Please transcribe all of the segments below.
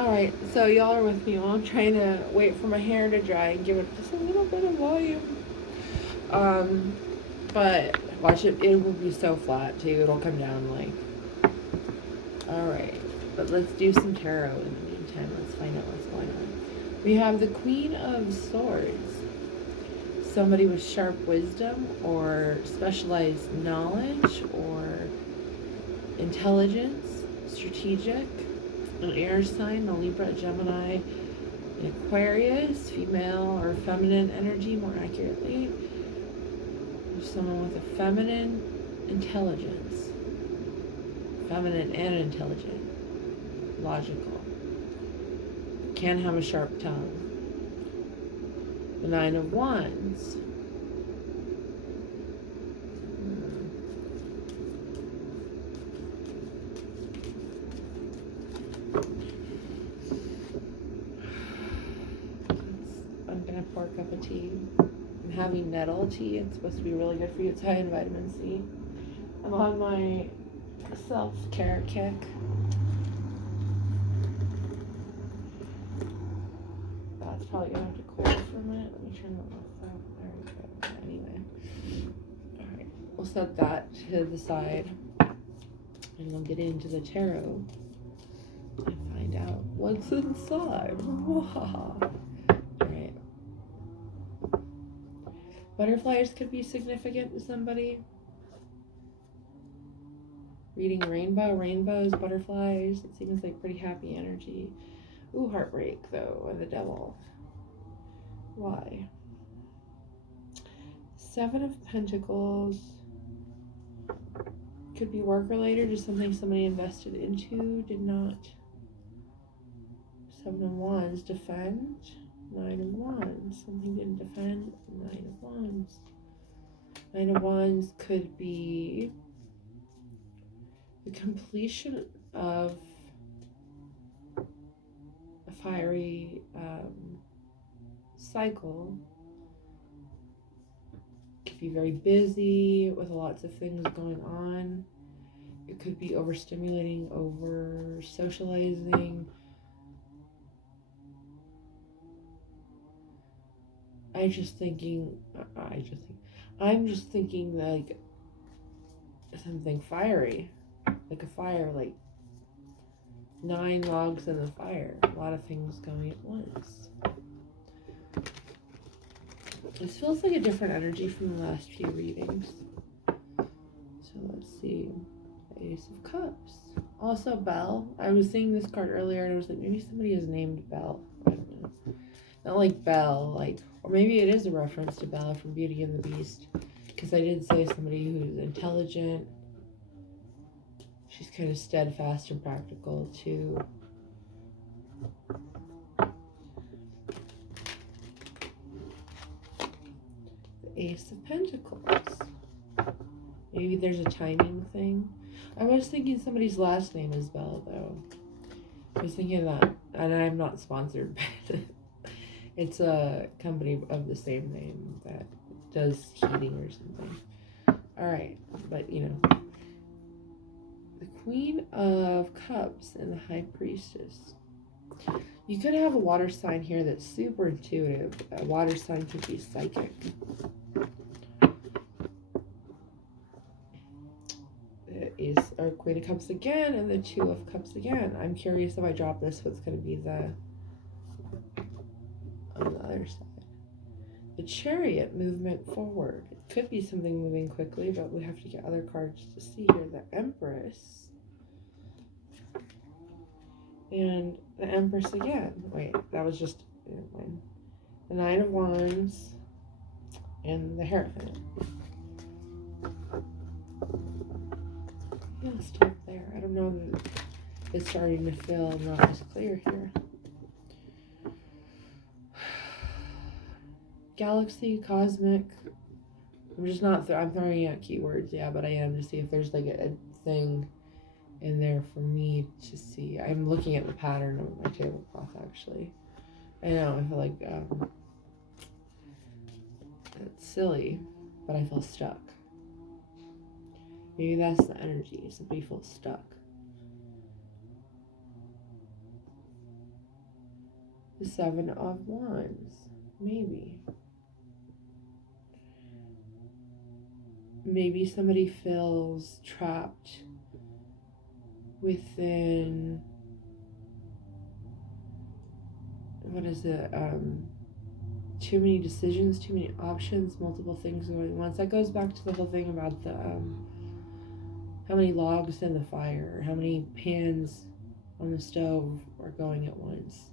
Alright, so y'all are with me while I'm trying to wait for my hair to dry and give it just a little bit of volume. Um, but watch it, it will be so flat too, it'll come down like. Alright, but let's do some tarot in the meantime. Let's find out what's going on. We have the Queen of Swords. Somebody with sharp wisdom or specialized knowledge or intelligence, strategic, an air sign, a Libra, Gemini, an Aquarius, female or feminine energy more accurately. There's someone with a feminine intelligence. Feminine and intelligent. Logical. Can have a sharp tongue. The Nine of Wands. I'm gonna pour a cup of tea. I'm having nettle tea. It's supposed to be really good for you. It's high in vitamin C. I'm on my self-care kick. That's probably gonna have to cool for a minute. Let me turn that off. There we go. Anyway. Alright. We'll set that to the side. And we'll get into the tarot and find out what's inside. Alright. Butterflies could be significant to somebody. Reading rainbow. Rainbows, butterflies. It seems like pretty happy energy. Ooh, heartbreak though, and the devil. Why? Seven of Pentacles. Could be work related, just something somebody invested into, did not. Seven of Wands, defend. Nine of Wands, something didn't defend. Nine of Wands. Nine of Wands could be the completion of a fiery cycle. Could be very busy with lots of things going on. It could be overstimulating, over socializing. I'm just thinking like something fiery, like a fire, like 9 logs in the fire, a lot of things going at once. This feels like a different energy from the last few readings. So let's see. Ace of Cups. Also Belle. I was seeing this card earlier and I was like, maybe somebody is named Belle. I don't know. Not like Belle, like, or maybe it is a reference to Belle from Beauty and the Beast. Because I did say somebody who's intelligent. She's kind of steadfast and practical too. Ace of Pentacles. Maybe there's a timing thing. I was thinking somebody's last name is Bell, though. I was thinking that, and I'm not sponsored, but it's a company of the same name that does heating or something. Alright, but you know. The Queen of Cups and the High Priestess. You could have a water sign here that's super intuitive. A water sign could be psychic. Is our Queen of Cups again and the Two of Cups again. I'm curious if I drop this, what's going to be the on the other side. The Chariot, movement forward. It could be something moving quickly, but we have to get other cards to see here. The Empress. And the Empress again. Wait, that was just one. The Nine of Wands and the Hierophant. Yeah, stop there. I don't know that it's starting to feel not as clear here. Galaxy, cosmic. I'm just not. I'm throwing out keywords, yeah, but I am to see if there's like a thing in there for me to see. I'm looking at the pattern of my tablecloth actually. I know. I feel like it's silly, but I feel stuck. Maybe that's the energy. Somebody feels stuck. The Seven of Wands. Maybe. Maybe somebody feels trapped within, what is it, too many decisions, too many options, multiple things going once. That goes back to the whole thing about the how many logs in the fire, how many pans on the stove are going at once.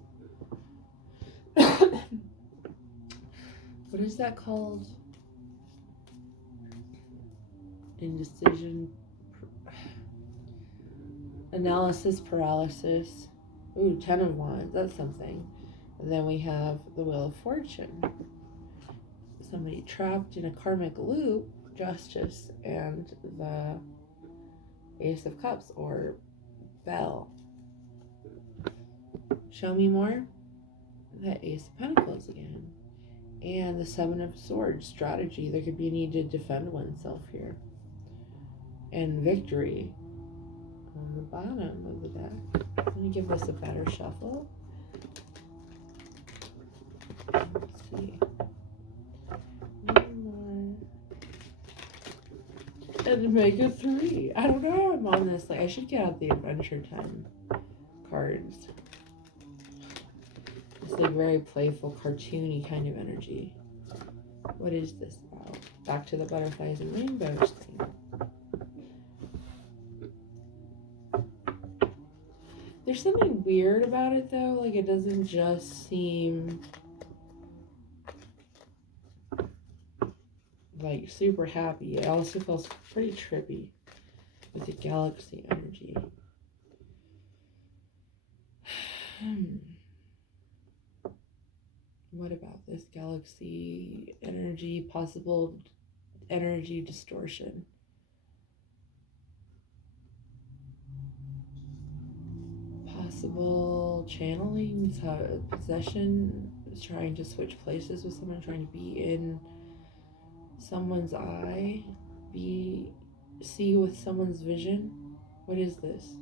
What is that called? Indecision, analysis paralysis. Ooh, 10 of Wands, that's something. And then we have the Wheel of Fortune. Somebody trapped in a karmic loop, justice, and the Ace of Cups, or Bell. Show me more. The Ace of Pentacles again. And the Seven of Swords, strategy. There could be a need to defend oneself here. And victory on the bottom of the deck. Let me give this a better shuffle. Let's see. One more. And make a 3. I don't know how I'm on this. Like, I should get out the Adventure Time cards. It's like very playful, cartoony kind of energy. What is this about? Back to the butterflies and rainbows thing. There's something weird about it though. Like, it doesn't just seem like super happy. It also feels pretty trippy with the galaxy energy. What about this galaxy energy? Possible energy distortion. Possible channeling, possession, trying to switch places with someone, trying to be in someone's eye, see with someone's vision. What is this?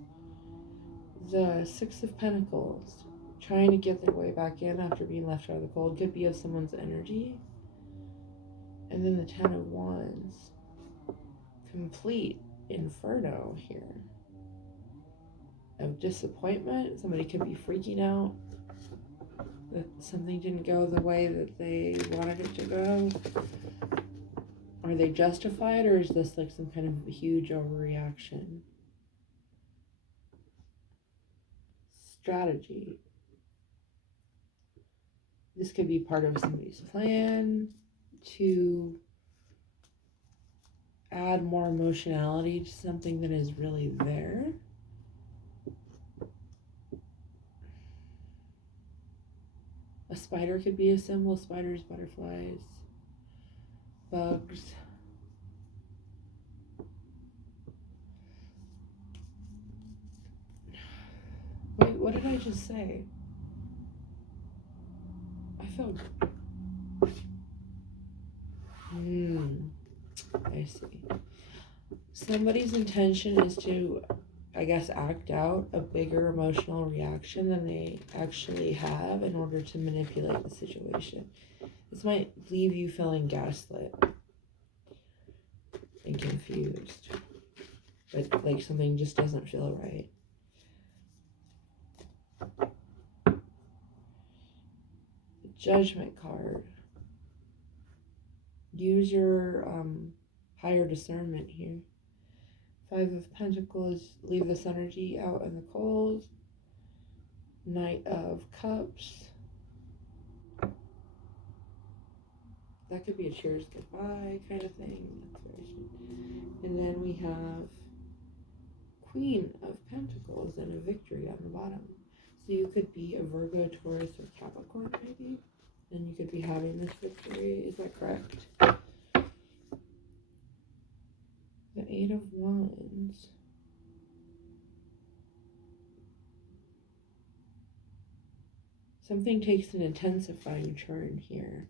The Six of Pentacles, trying to get their way back in after being left out of the cold. Could be of someone's energy. And then the Ten of Wands, complete inferno here of disappointment. Somebody could be freaking out that something didn't go the way that they wanted it to go. Are they justified, or is this like some kind of huge overreaction? Strategy. This could be part of somebody's plan to add more emotionality to something that is really there. A spider could be a symbol. Spiders, butterflies, bugs. Wait, what did I just say? I felt... I see. Somebody's intention is to, I guess, act out a bigger emotional reaction than they actually have in order to manipulate the situation. This might leave you feeling gaslit and confused, but like something just doesn't feel right. The Judgment card. Use your higher discernment here. Five of Pentacles, leave this energy out in the cold. Knight of Cups. That could be a cheers goodbye kind of thing. That's very sweet. And then we have Queen of Pentacles and a victory on the bottom. So you could be a Virgo, Taurus, or Capricorn maybe. And you could be having this victory. Is that correct? The Eight of Wands. Something takes an intensifying turn here.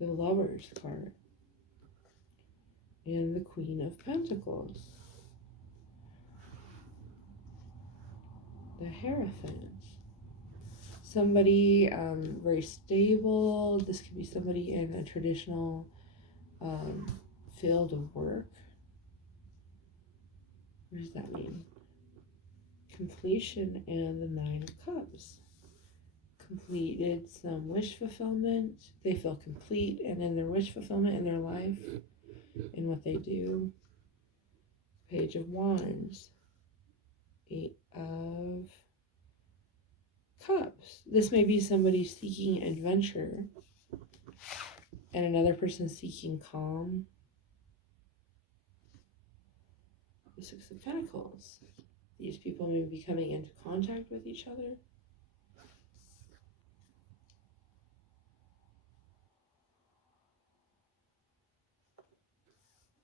The Lover's card. And the Queen of Pentacles. The Hierophant. Somebody very stable. This could be somebody in a traditional field of work. What does that mean? Completion and the Nine of Cups. Completed some wish fulfillment. They feel complete and in their wish fulfillment in their life and what they do. Page of Wands. 8 of Cups. This may be somebody seeking adventure and another person seeking calm. The Six of Pentacles. These people may be coming into contact with each other.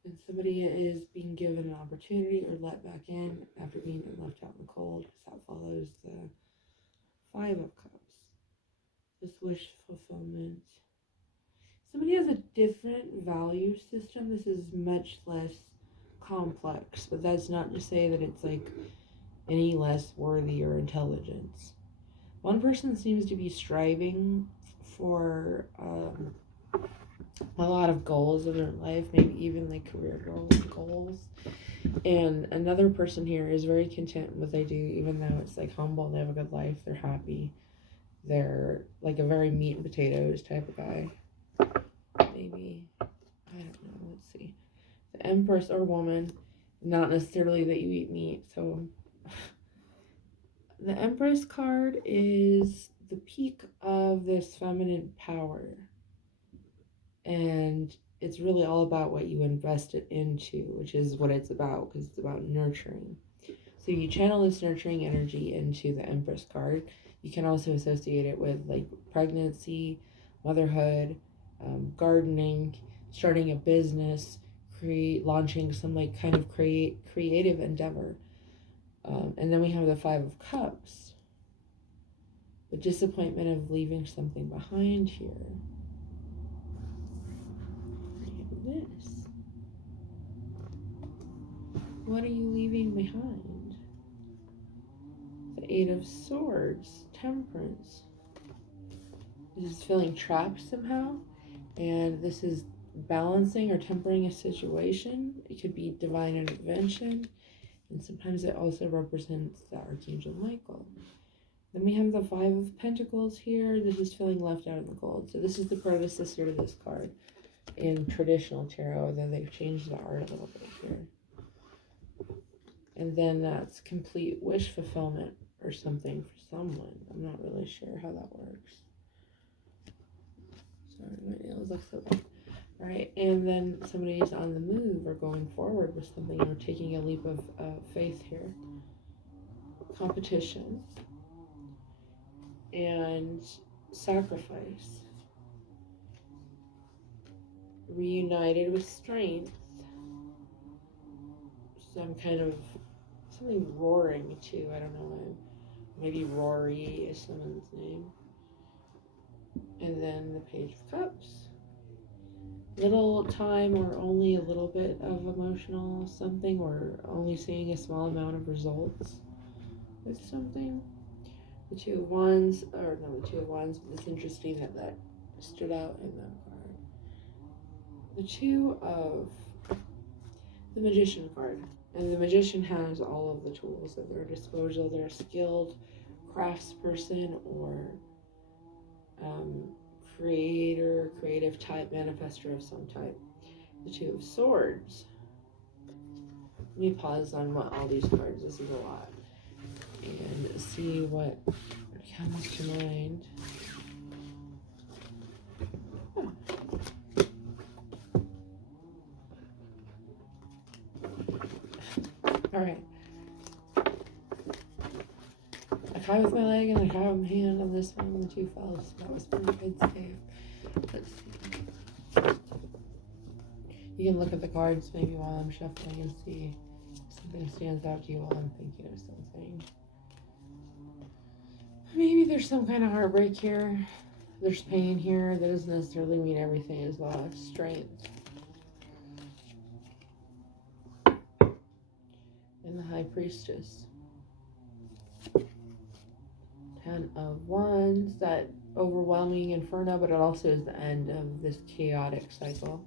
And somebody is being given an opportunity or let back in after being left out in the cold, because that follows the Five of Cups. This wish fulfillment. Somebody has a different value system. This is much less complex, but that's not to say that it's like any less worthy or intelligence. One person seems to be striving for a lot of goals in their life, maybe even like career goals. And another person here is very content with what they do, even though it's like humble, they have a good life, they're happy. They're like a very meat and potatoes type of guy. Maybe, I don't know, let's see. The Empress or woman, not necessarily that you eat meat, so the Empress card is the peak of this feminine power. And it's really all about what you invest it into, which is what it's about, because it's about nurturing. So you channel this nurturing energy into the Empress card. You can also associate it with like pregnancy, motherhood, gardening, starting a business, launching some like kind of creative endeavor. And then we have the Five of Cups. The disappointment of leaving something behind here. This. What are you leaving behind? The Eight of Swords. Temperance. This is feeling trapped somehow. And this is balancing or tempering a situation. It could be divine intervention. And sometimes it also represents the Archangel Michael. Then we have the Five of Pentacles here. This is feeling left out in the cold. So this is the predecessor to this card in traditional tarot. Then they've changed the art a little bit here. And then that's complete wish fulfillment or something for someone. I'm not really sure how that works. Sorry, my nails look so bad. All right, and then somebody's on the move or going forward with something or taking a leap of faith here. Competition and sacrifice. Reunited with strength. Some kind of something roaring too. I don't know. Maybe Rory is someone's name. And then the Page of Cups. Little time or only a little bit of emotional something, or only seeing a small amount of results with something. The Two of Wands, or no, the Two of Wands, but it's interesting that that stood out in that card. The Two of the Magician card. And the Magician has all of the tools at their disposal. They're a skilled craftsperson or creator, creative type, manifester of some type. The Two of Swords. Let me pause on what all these cards, this is a lot, and see what comes to mind. Oh. All right. I caught with my leg and I caught with my hand on this one. The two fell. So that was pretty good save. Let's see. You can look at the cards maybe while I'm shuffling and see if something stands out to you while I'm thinking of something. Maybe there's some kind of heartbreak here. There's pain here. That doesn't necessarily mean everything is lost. Strength. And the High Priestess. Ten of Wands, that overwhelming inferno, but it also is the end of this chaotic cycle.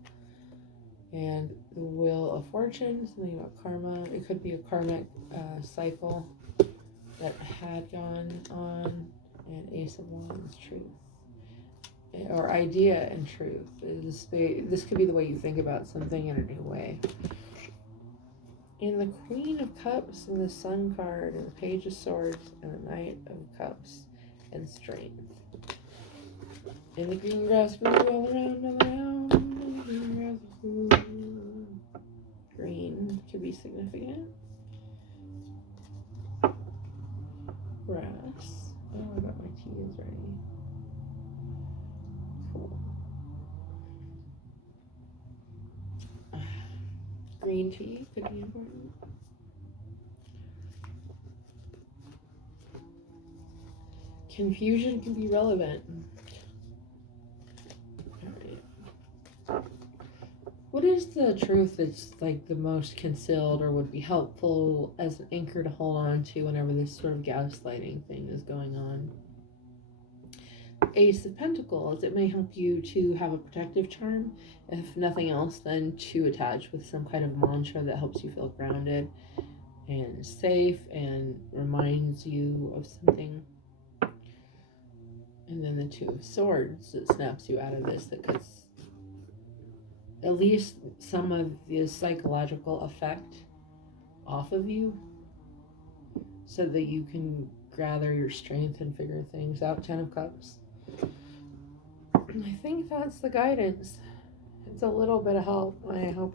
And the Wheel of Fortune, something about karma. It could be a karmic cycle that had gone on. And Ace of Wands, truth. Or idea and truth. This could be the way you think about something in a new way. And the Queen of Cups and the Sun card and the Page of Swords and the Knight of Cups and Strength. And the green grass grew all around and around. And the green grass grew. Green could be significant. Grass. Oh, I got my teas ready. Cool. Green tea could be important. Confusion can be relevant. Alright. What is the truth that's like the most concealed or would be helpful as an anchor to hold on to whenever this sort of gaslighting thing is going on? Ace of Pentacles. It may help you to have a protective charm, if nothing else, then to attach with some kind of mantra that helps you feel grounded and safe and reminds you of something. And then the Two of Swords that snaps you out of this, that cuts at least some of the psychological effect off of you so that you can gather your strength and figure things out. 10 of Cups. I think that's the guidance. It's a little bit of help. I hope